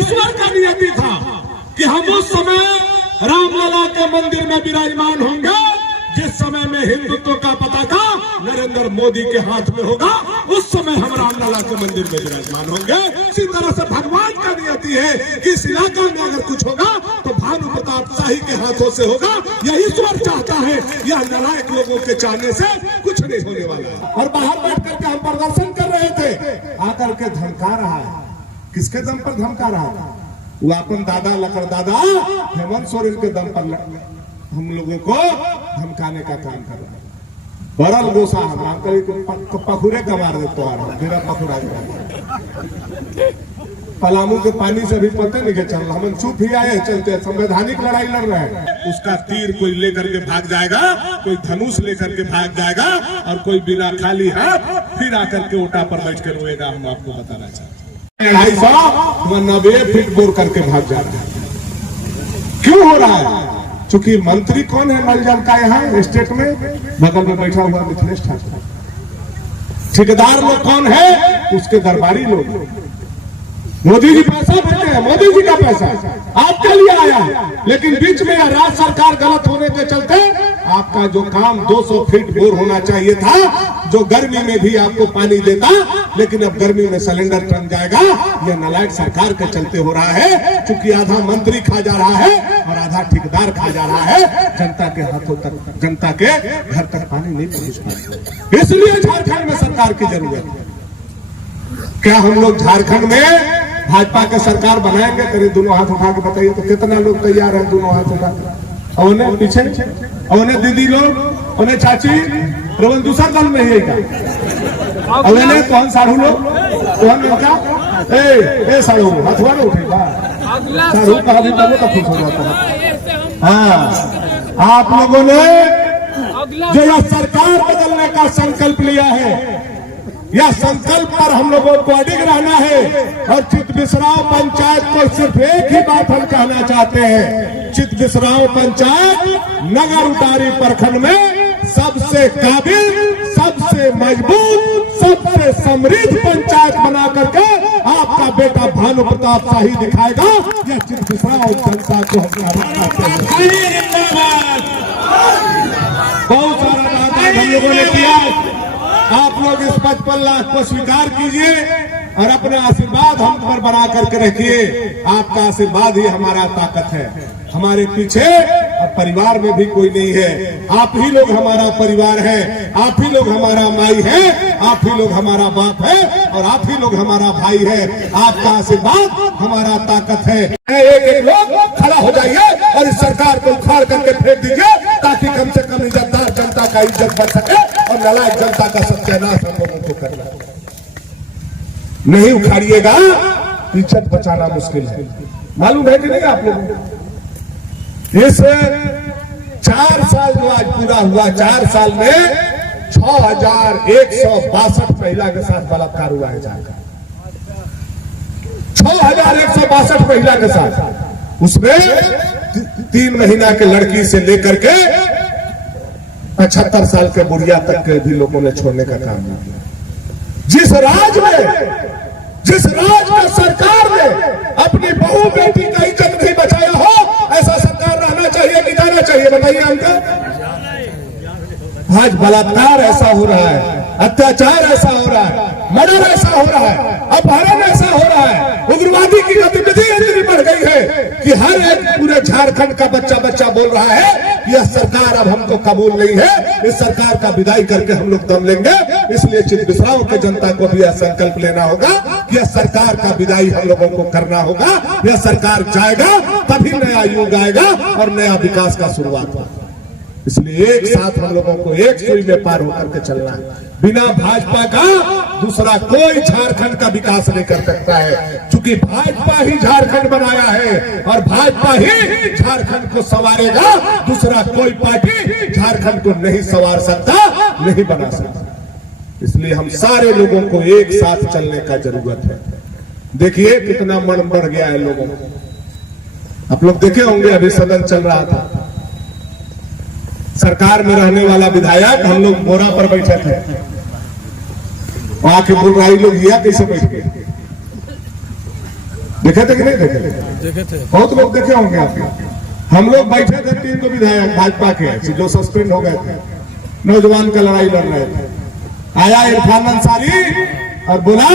ईश्वर का नियति था कि हम उस समय रामलला के मंदिर में विराजमान होंगे जिस समय में हिंदुत्व का पताका नरेंद्र मोदी के हाथ में होगा, उस समय हम रामलला के मंदिर में विराजमान होंगे। इसी तरह से भगवान का नियति है कि इस इलाका में अगर कुछ होगा तो भानु प्रताप शाही के हाथों से होगा। यह ईश्वर चाहता है, यह नालायक लोगों के चाहने से कुछ नहीं होने वाला है। और बाहर बैठ करके हम प्रदर्शन कर रहे थे, आकर के धमका रहा है। किसके दम पर धमका रहा था? वो अपन दादा लकड़ दादा हेमंत सोरेन के दम पर हम लोगों को धमकाने का काम कर रहा है। बरल गोसा हम पखुरे का मार देते मेरा पखुरा पलामू के पानी से भी पता नहीं चल रहा, हम चुप ही आए चलते संवैधानिक लड़ाई लड़ रहे हैं। उसका तीर कोई लेकर के भाग जाएगा, कोई धनुष लेकर के भाग जाएगा और कोई बिना खाली हाथ फिर आकर के ओटा पर बैठ कर रोएगा। हम आपको बताना चाहते हैं 250 फीट बोर करके भाग जा रहा है। क्यों हो रहा है? चूंकि मंत्री कौन है मलजल का यहाँ स्टेट में? बगल में बैठा हुआ मिथिलेश ठाकुर। ठेकेदार लोग कौन है? उसके दरबारी लोग। मोदी जी पैसा देते हैं, मोदी जी का पैसा आपके लिए आया है, लेकिन बीच में राज्य सरकार गलत होने के चलते आपका जो काम 200 फीट बोर होना चाहिए था, जो गर्मी में भी आपको पानी देता, लेकिन अब गर्मी में सिलेंडर टन जाएगा। यह नालायक सरकार के चलते हो रहा है, क्योंकि आधा मंत्री खा जा रहा है और आधा ठेकेदार खा जा रहा है। जनता के हाथों तक, जनता के घर तक पानी नहीं पहुंच पाता। इसलिए झारखंड में सरकार की जरूरत है। क्या हम लोग झारखंड में भाजपा के सरकार बनाएंगे? करीब दोनों हाथ उठा के बताइए तो कितना लोग तैयार है दोनों हाथ उठा के? और उन्हें पीछे, और उन्हें दीदी लोग, उन्हें चाची रोहन दूसरा दल में ही का, और उन्हें कौन साढ़ू लोग कौन लड़का ए साढ़ू हथुआ न उठेगा साढ़ू का भी तब खुश हो जाता है। हाँ, आप लोगों ने जो यह सरकार बदलने का संकल्प लिया है, यह संकल्प पर हम लोगों को अडिग रहना है। और चितबिसराव पंचायत को सिर्फ एक ही बात हम कहना चाहते हैं, चितबिसराव पंचायत नगर उटारी प्रखंड में सबसे काबिल, सबसे मजबूत, सबसे समृद्ध पंचायत बना करके आपका बेटा भानु प्रताप शाही दिखाएगा। यह चितबिसराव जनता को बहुत सारा वादा हम लोगों ने किया। आप लोग इस 55 लाख को स्वीकार कीजिए और अपना आशीर्वाद हम पर बना करके रखिए। आपका आशीर्वाद ही हमारा ताकत है। हमारे पीछे अब परिवार में भी कोई नहीं है। आप ही लोग हमारा परिवार है, आप ही लोग हमारा माई है, आप ही लोग हमारा बाप है और आप ही लोग हमारा भाई है। आपका आशीर्वाद हमारा ताकत है। एक एक लोग खड़ा हो जाइए और इस सरकार को उखाड़ करके फेंक दीजिए, ताकि कम से कम इज्जतदार जनता का इज्जत बढ़ सके और नालायक जनता का सत्यानाश हम लोगों को करना है। नहीं उखाड़िएगा, इज्जत बचाना मुश्किल है। मालूम है कि नहीं आप लोगों को? इस 4 साल जो आज पूरा हुआ, 4 साल में 6162 महिला के साथ बलात्कार हुआ है झारखंड। 6162 महिला के साथ, उसमें 3 महीना के लड़की से लेकर के 75 साल के बुढ़िया तक के भी लोगों ने छोड़ने का काम किया। जिस राज्य का सरकार ने अपनी बहू बेटी का इज्जत नहीं बचाया हो, ऐसा सरकार रहना चाहिए कि जाना चाहिए? बताइए हमको। आज बलात्कार ऐसा हो रहा है, अत्याचार ऐसा हो रहा है, मर्डर ऐसा हो रहा है, अपहरण ऐसा हो रहा है, उग्रवादी की गतिविधि इतनी बढ़ गई है कि हर एक पूरे झारखंड का बच्चा बोल रहा है कि यह सरकार अब हमको कबूल नहीं है, इस सरकार का विदाई करके हम लोग दम लेंगे। इसलिए चितबिसराव की जनता को भी यह संकल्प लेना होगा कि यह सरकार का विदाई हम लोगों को करना होगा। यह सरकार जाएगा तभी नया युग आएगा और नया विकास का शुरुआत होगा। इसलिए एक साथ हम लोगों को एक सुई में पार होकर के चलना है। बिना भाजपा का दूसरा कोई झारखंड का विकास नहीं कर सकता है, क्योंकि भाजपा ही झारखंड बनाया है और भाजपा ही झारखंड को संवारेगा। दूसरा कोई पार्टी झारखंड को नहीं संवार सकता, नहीं बना सकता। इसलिए हम सारे लोगों को एक साथ चलने का जरूरत है। देखिए कितना मन बढ़ गया है लोगों को। आप लोग देखे होंगे, अभी सदन चल रहा था, सरकार में रहने वाला विधायक, हम लोग मोरा पर बैठे थे, वहां के बोल रहे लोग यह कैसे बैठ गए? देखे थे कि नहीं देखे? देखे थे। बहुत लोग देखे होंगे आप। हम लोग बैठे थे 3 विधायक भाजपा के जो सस्पेंड हो गए थे, नौजवान का लड़ाई लड़ रहे थे। आया इरफान अंसारी और बोला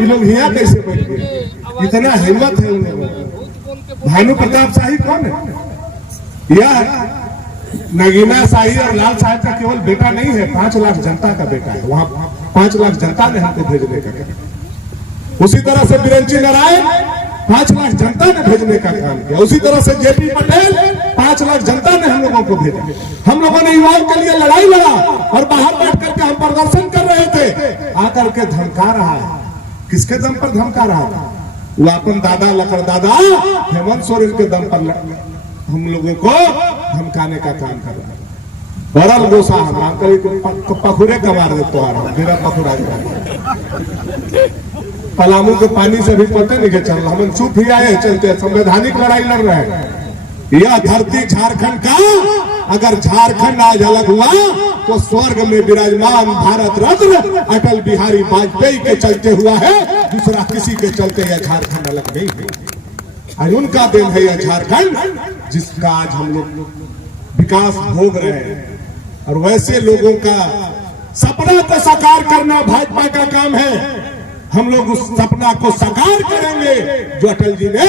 ये लोग यहाँ कैसे बैठ गए, इतना हिम्मत है उन्हें। भानु प्रताप शाही कौन है? यह नगीना शाही और लाल साहब का केवल बेटा नहीं है, 5 लाख जनता का बेटा है। वहां 5 लाख जनता ने हमको भेजने का कहा। उसी तरह से बिरंची नारायण 5 लाख जनता ने भेजने का काम किया। उसी तरह से जेपी पटेल 5 लाख जनता ने हम लोगों को भेजा। हम लोगों ने युवाओं के लिए लड़ाई लड़ा और बाहर बैठ करके हम प्रदर्शन कर रहे थे। आकर के धमका रहा है, किसके दम पर धमका रहा था? वो अपन दादा लकड़ दादा हेमंत सोरेन के दम पर हम लोगों को धमकाने का काम कर रहा है। बरल गोसा हमारा पखुरे कमार दे तो मेरा पखुरा पलामू के पानी से भी पता नहीं के चल रहा। हम चुप ही आए, चलते संवैधानिक लड़ाई लड़ रहे हैं। यह धरती झारखंड का, अगर झारखंड आज अलग हुआ तो स्वर्ग में विराजमान भारत रत्न अटल बिहारी वाजपेयी के चलते हुआ है, दूसरा किसी के चलते यह झारखंड अलग नहीं है। आज उनका देन है यह झारखंड, जिसका आज हम लोग विकास भोग रहे हैं। और वैसे लोगों का सपना को साकार करना भाजपा का काम है। हम लोग उस सपना को साकार करेंगे जो अटल जी ने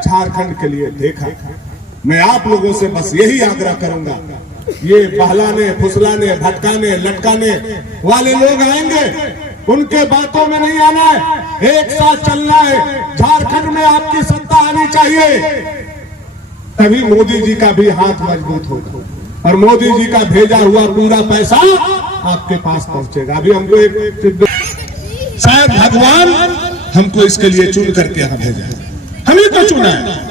झारखंड के लिए देखा। मैं आप लोगों से बस यही आग्रह करूंगा, ये बहलाने फुसलाने भटकाने लटकाने वाले लोग आएंगे, उनके बातों में नहीं आना है। एक साथ चलना है। झारखंड में आपकी सत्ता आनी चाहिए, तभी मोदी जी का भी हाथ मजबूत होगा और मोदी जी का भेजा हुआ पूरा पैसा आपके पास पहुंचेगा। अभी हमको एक शायद भगवान हमको इसके लिए चुन करके यहाँ भेजा, हम ही तो चुना है।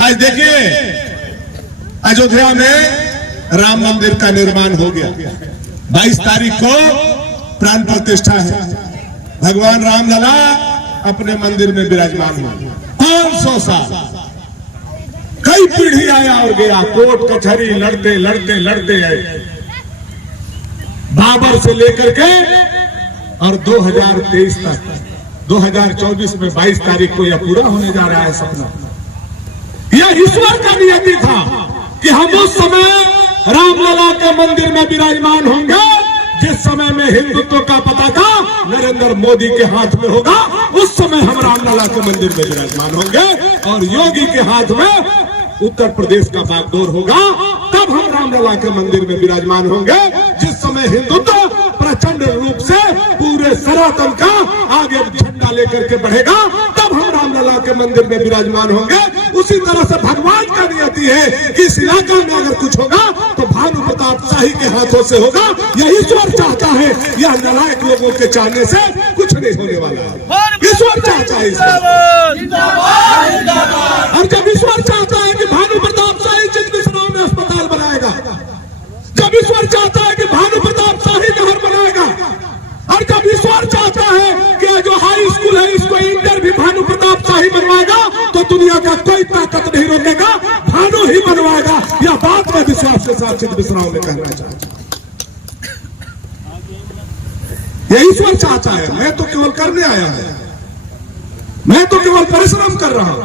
आज देखिए अयोध्या में राम मंदिर का निर्माण हो गया। 22 तारीख को प्राण प्रतिष्ठा है। भगवान रामलला अपने मंदिर में विराजमान हुए। 500 साल, कई पीढ़ी आया और गया, कोर्ट कचहरी लड़ते लड़ते लड़ते आए, बाबर से लेकर के और 2023 तक, 2024 में 22 तारीख को यह पूरा होने जा रहा है सपना। यह ईश्वर का नियति था कि हम उस समय रामलला के मंदिर में विराजमान होंगे जिस समय में हिंदुत्व का पताका नरेंद्र मोदी के हाथ में होगा। उस समय हम रामलला के मंदिर में विराजमान होंगे और योगी के हाथ में उत्तर प्रदेश का बागडोर होगा। तब हम रामलला के मंदिर में विराजमान होंगे जिस समय हिंदुत्व प्रचंड रूप से पूरे सनातन का आगे झंडा लेकर के बढ़ेगा। तब हम रामलला के मंदिर में विराजमान होंगे। उसी तरह से भगवान का नियति है कि इस इलाका में अगर कुछ होगा तो भानु प्रताप शाही के हाथों से होगा। यह ईश्वर चाहता है, यह नालायक लोगों के चाहने से कुछ नहीं होने वाला है। ईश्वर चाहता है और जब ईश्वर चाहता है कि भानु प्रताप शाही चितमिश्रा में अस्पताल बनाएगा, जब ईश्वर चाहता है कि भानु प्रताप शाही घर बनाएगा, और जब ईश्वर चाहता है कि जो हाई स्कूल है इसको इंटर भी भानु प्रताप शाही बनवाएगा, तो दुनिया का कोई ताकत नहीं रोकेगा, भानु ही बनवाएगा। यह बात मैं विश्वास के साथ चितमिश्रा में कहना चाहता हूं। यह ईश्वर चाहता है, मैं तो केवल करने आया है, मैं तो केवल परिश्रम कर रहा हूं,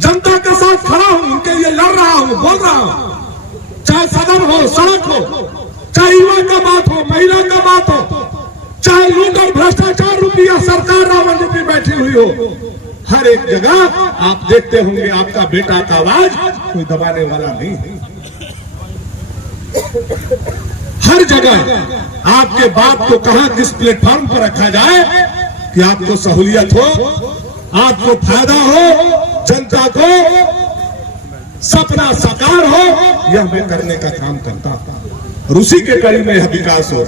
जनता के साथ खड़ा हूं, उनके लिए लड़ रहा हूं, बोल रहा हूं। चाहे सदन हो, सड़क हो, चाहे युवा का बात हो, महिला का बात हो, चाहे लूट और भ्रष्टाचार रूपी या सरकार रावण रूपी बैठी हुई हो, हर एक जगह आप देखते होंगे आपका बेटा का आवाज कोई दबाने वाला नहीं है। हर जगह आपके बात को कहां किस प्लेटफॉर्म पर रखा जाए कि आपको सहूलियत हो, आपको फायदा हो, जनता को सपना साकार हो, यह मैं करने का काम करता हूं और उसी के कड़ी में यह विकास हो।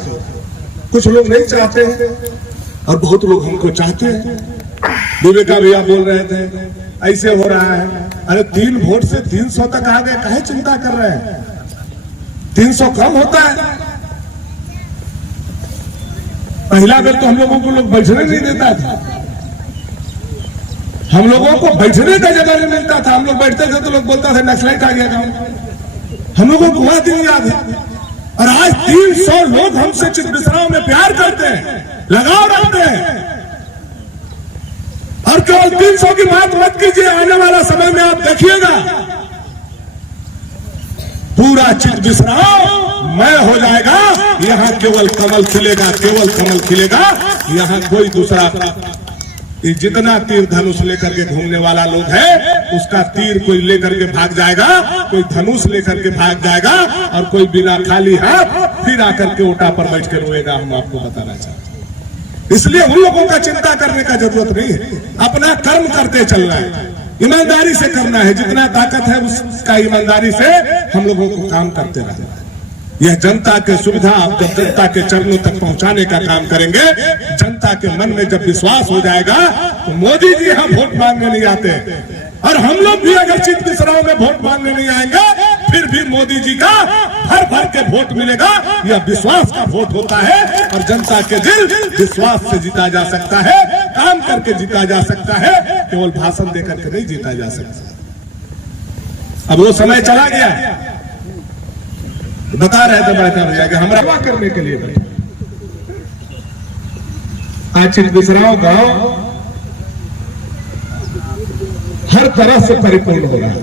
कुछ लोग नहीं चाहते हैं और बहुत लोग हमको चाहते हैं। विवेका भैया बोल रहे थे ऐसे हो रहा है, अरे 3 वोट से 300 तक आ गए, काहे चिंता कर रहे हैं? 300 कम होता है। पहला बेर तो हम लोगों को लोग बैठने नहीं देता था, हम लोगों को बैठने का जगह नहीं मिलता था। हम लोग बैठते थे तो लोग बोलता था नक्सलाइट आ गया गाँव। हम लोगों को वह दिन याद है। और आज 300 लोग हमसे चितमिश्रा में प्यार करते हैं, लगाव रखते हैं और केवल 300 की बात मत कीजिए, आने वाला समय में आप देखिएगा पूरा चित बिसराव मैं हो जाएगा। यहाँ केवल कमल खिलेगा, केवल कमल खिलेगा। यहाँ कोई दूसरा, जितना तीर धनुष लेकर के घूमने वाला लोग है, उसका तीर कोई लेकर के भाग जाएगा, कोई धनुष लेकर के भाग जाएगा, और कोई बिना खाली हाथ फिर आकर के ओटा पर बैठ कर रोएगा। हम आपको बताना चाहते हैं, इसलिए उन लोगों का चिंता करने का जरूरत नहीं है। अपना कर्म करते चलना है, ईमानदारी से करना है। जितना ताकत है उसका ईमानदारी से हम लोगों को काम करते रहना है। यह जनता के सुविधा जब जनता के चरणों तक पहुंचाने का काम करेंगे, जनता के मन में जब विश्वास हो जाएगा तो मोदी जी यहाँ वोट मांगने नहीं आते, और हम लोग भी अगर चित बिसराव में वोट मांगने नहीं आएंगे फिर भी मोदी जी का भर भर के वोट मिलेगा। यह विश्वास का वोट होता है, और जनता के दिल विश्वास से जीता जा सकता है, काम करके जीता जा सकता है, केवल भाषण देकर के नहीं जीता जा सकता। अब वो समय चला गया, बता रहे थे बड़का भैया कि हमारा सेवा करने के लिए बैठे। आज चित बिसराव गांव हर तरह से परिपूर्ण हो रहा है।